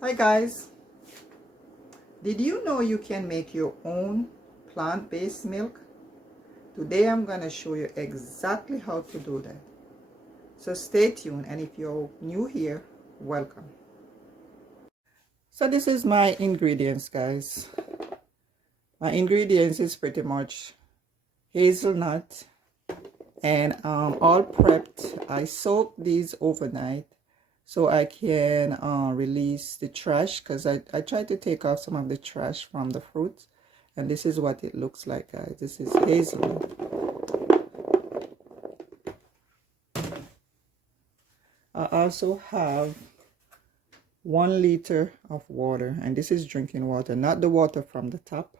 Hi guys, did you know you can make your own plant-based milk? Today I'm going to show you exactly how to do that. So stay tuned, and if you're new here, welcome. So this is my ingredients, guys. My ingredients is pretty much hazelnut and all prepped. I soak these overnight so I can release the trash, because I tried to take off some of the trash from the fruit, and this is what it looks like, guys. This is hazelnut. I also have 1 liter of water, and this is drinking water, not the water from the tap.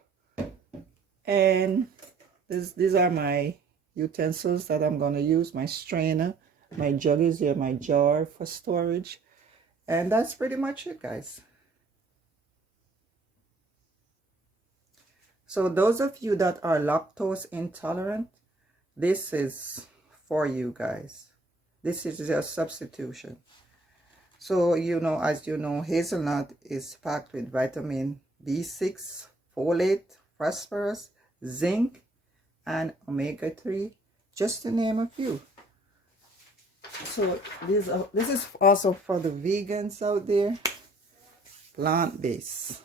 And these are my utensils that I'm going to use. My strainer, my jug is here, my jar for storage, and that's pretty much it, guys. So those of you that are lactose intolerant, this is for you guys. This is your substitution. So, as you know, hazelnut is packed with vitamin B6, folate, phosphorus, zinc, and omega-3, just to name a few. So this is also for the vegans out there, plant-based.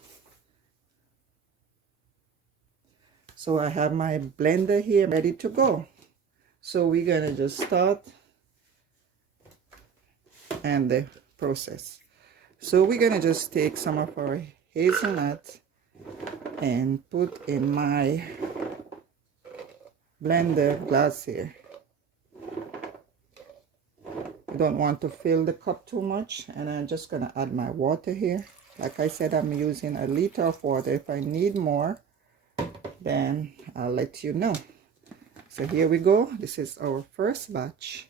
So I have my blender here ready to go. So we're gonna just start and the process. So we're gonna just take some of our hazelnut and put in my blender glass here. You don't want to fill the cup too much, and I'm just gonna add my water here. Like I said, I'm using 1 liter of water. If I need more, then I'll let you know. So here we go. This is our first batch.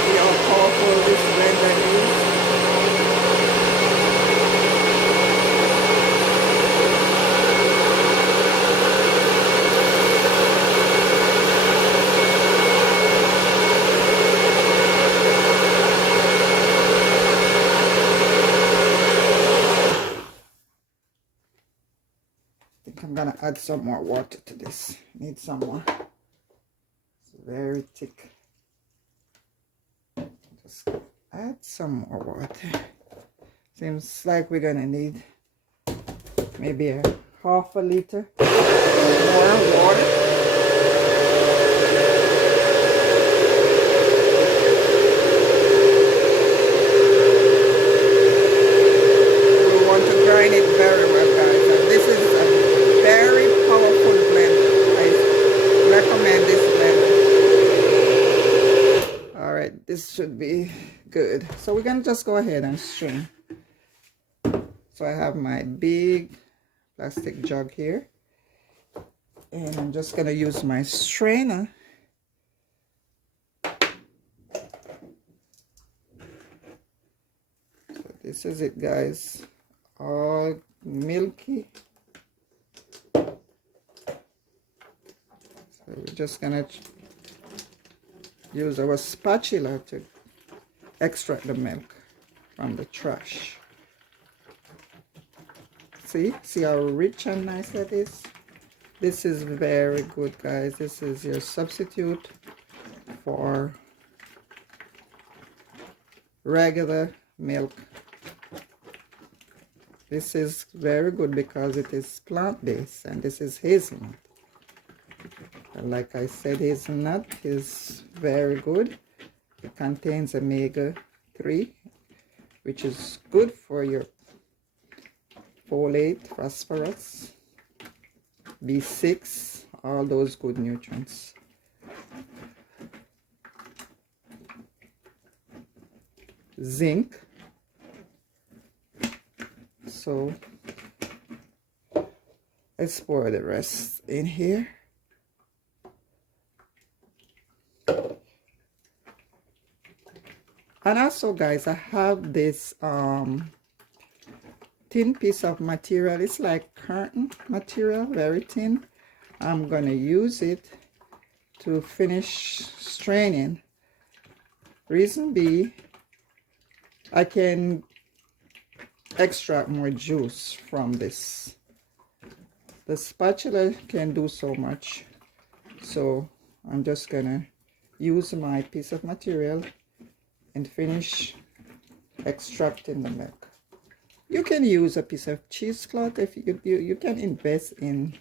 See how powerful this blender is. I'm gonna add some more water to this. Need some more. It's very thick. Just add some more water. Seems like we're gonna need maybe a half a liter more water. We want to grind it very well, guys. And this is a very powerful blender. I recommend this blender. All right, this should be good. So we're gonna just go ahead and strain. So I have my big plastic jug here, and I'm just gonna use my strainer so this is it, guys, all milky. So we're just gonna use our spatula to extract the milk from the trash. See how rich and nice that is? This is very good, guys. This is your substitute for regular milk. This is very good because it is plant-based, and this is hazelnut. And like I said, hazelnut is very good. It contains omega-3, which is good for your folate, phosphorus, B6, all those good nutrients. Zinc. So let's pour the rest in here. And also guys, I have this thin piece of material. It's like curtain material, very thin. I'm gonna use it to finish straining. Reason B, I can extract more juice from this. The spatula can do so much, so I'm just gonna use my piece of material and finish extracting the milk. You can use a piece of cheesecloth. If you can invest in,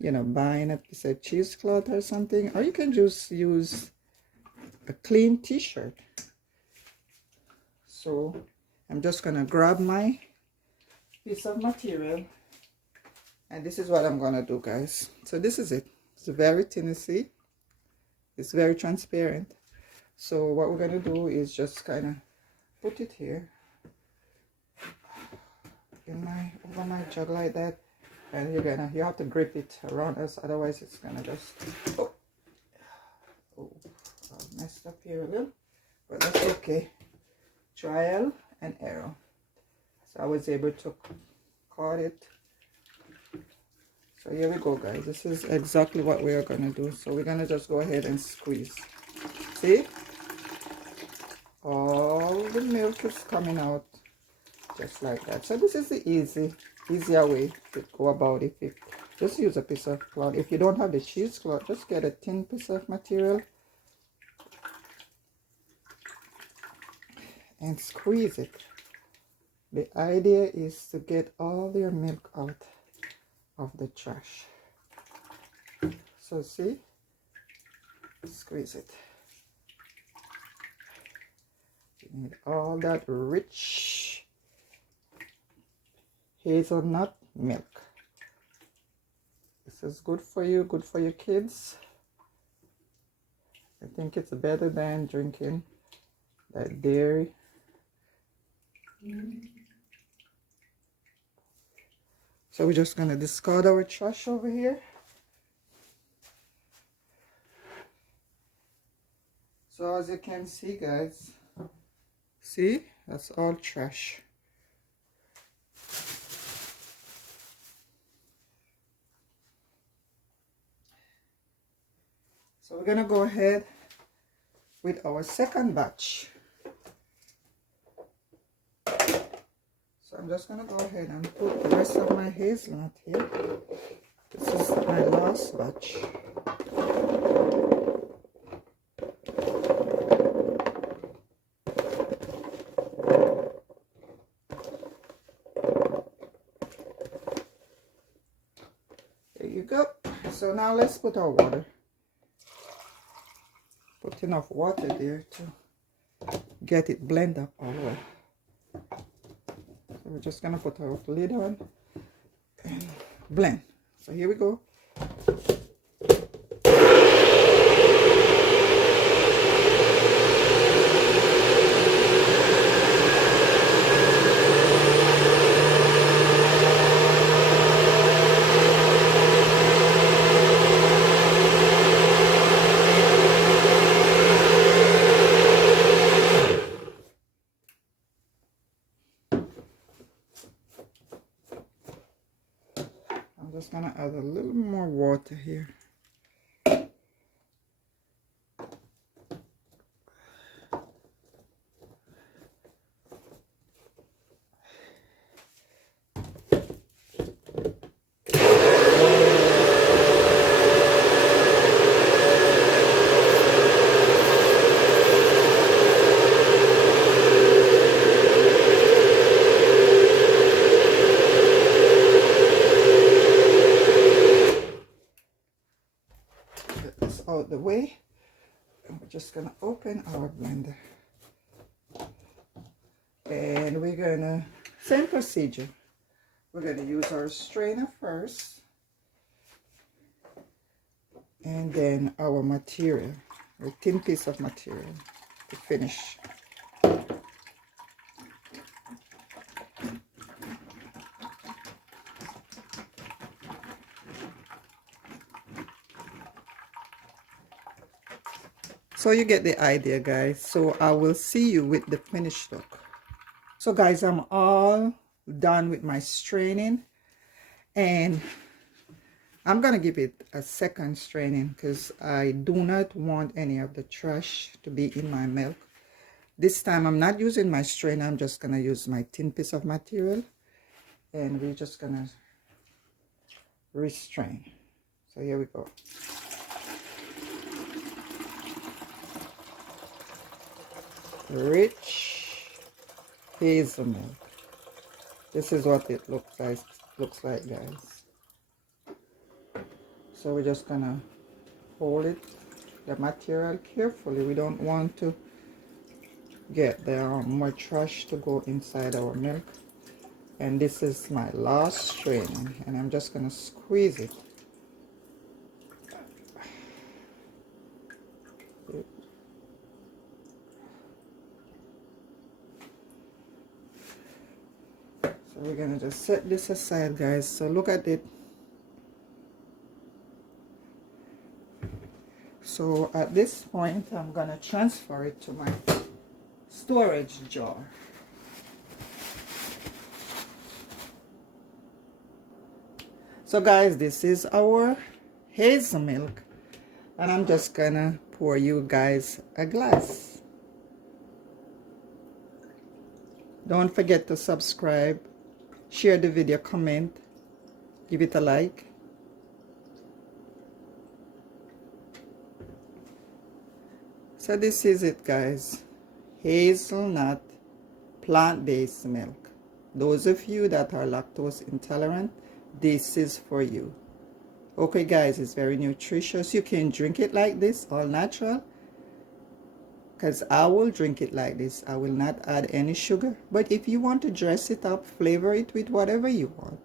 you know, buying a piece of cheesecloth or something, or you can just use a clean t-shirt. So I'm just gonna grab my piece of material, and this is what I'm gonna do, guys. So this is it. It's very thin, see? It's very transparent. So what we're gonna do is just kind of put it here in over my jug like that, and you have to grip it around us, otherwise it's gonna just I messed up here a little, but that's okay. Trial and error. So I was able to cut it. So here we go, guys. This is exactly what we are gonna do. So we're gonna just go ahead and squeeze. See, all the milk is coming out just like that. So this is the easier way to go about it. If just use a piece of cloth. If you don't have the cheesecloth, just get a thin piece of material and squeeze it. The idea is to get all your milk out of the trash. So see, squeeze it. You need all that rich hazelnut milk. This is good for you, good for your kids. I think it's better than drinking that dairy. So we're just gonna discard our trash over here. So as you can see, guys, see, that's all trash. So we're gonna go ahead with our second batch. So I'm just gonna go ahead and put the rest of my hazelnut here. This is my last batch. There you go. So now let's put our water. Put enough water there to get it blend up all the way. So we're just gonna put our lid on and blend. So here we go. I'm just gonna add a little more water here. Out the way, and we're just gonna open our blender, and we're gonna same procedure. We're gonna use our strainer first, and then our material, a thin piece of material to finish. So So you get the idea, guys. So I will see you with the finished look. So guys, I'm all done with my straining, and I'm gonna give it a second straining because I do not want any of the trash to be in my milk. This time I'm not using my strainer, I'm just gonna use my thin piece of material, and we're just gonna restrain. So here we go. Rich hazelnut. This is what it looks like, guys. So we're just gonna hold it, the material, carefully. We don't want to get the more trash to go inside our milk. And this is my last straining, and I'm just gonna squeeze it. So we're gonna just set this aside, guys. So look at it. So at this point, I'm gonna transfer it to my storage jar. So guys, this is our hazel milk, and I'm just gonna pour you guys a glass. Don't forget to subscribe, share the video, comment, give it a like. So this is it, guys. Hazelnut plant-based milk. Those of you that are lactose intolerant, this is for you. Okay guys, it's very nutritious. You can drink it like this, all natural, because I will drink it like this. I will not add any sugar. But if you want to dress it up, flavor it with whatever you want.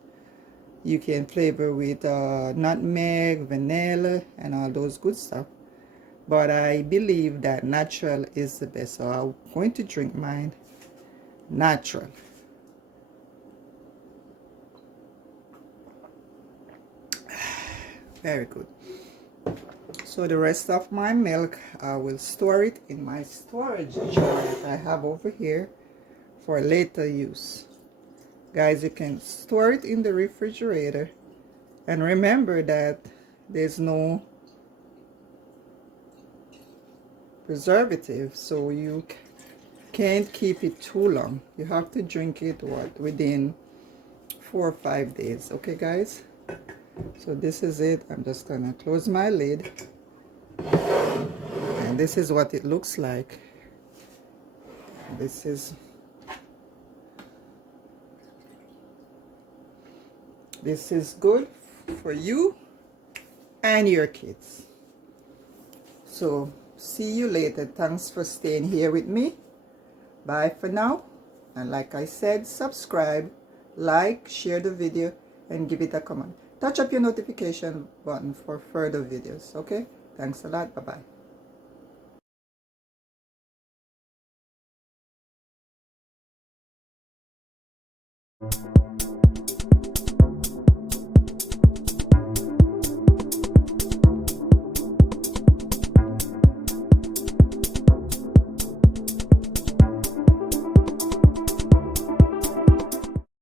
You can flavor with nutmeg, vanilla, and all those good stuff. But I believe that natural is the best, so I'm going to drink mine natural. Very good. So the rest of my milk, I will store it in my storage jar that I have over here for later use. Guys, you can store it in the refrigerator, and remember that there's no preservative, so you can't keep it too long. You have to drink it within 4 or 5 days. Okay guys, so this is it. I'm just gonna close my lid, and this is what it looks like. This is good for you and your kids. So see you later. Thanks for staying here with me. Bye for now. And like I said, subscribe, like, share the video, and give it a comment. Touch up your notification button for further videos. Okay? Thanks a lot. Bye-bye.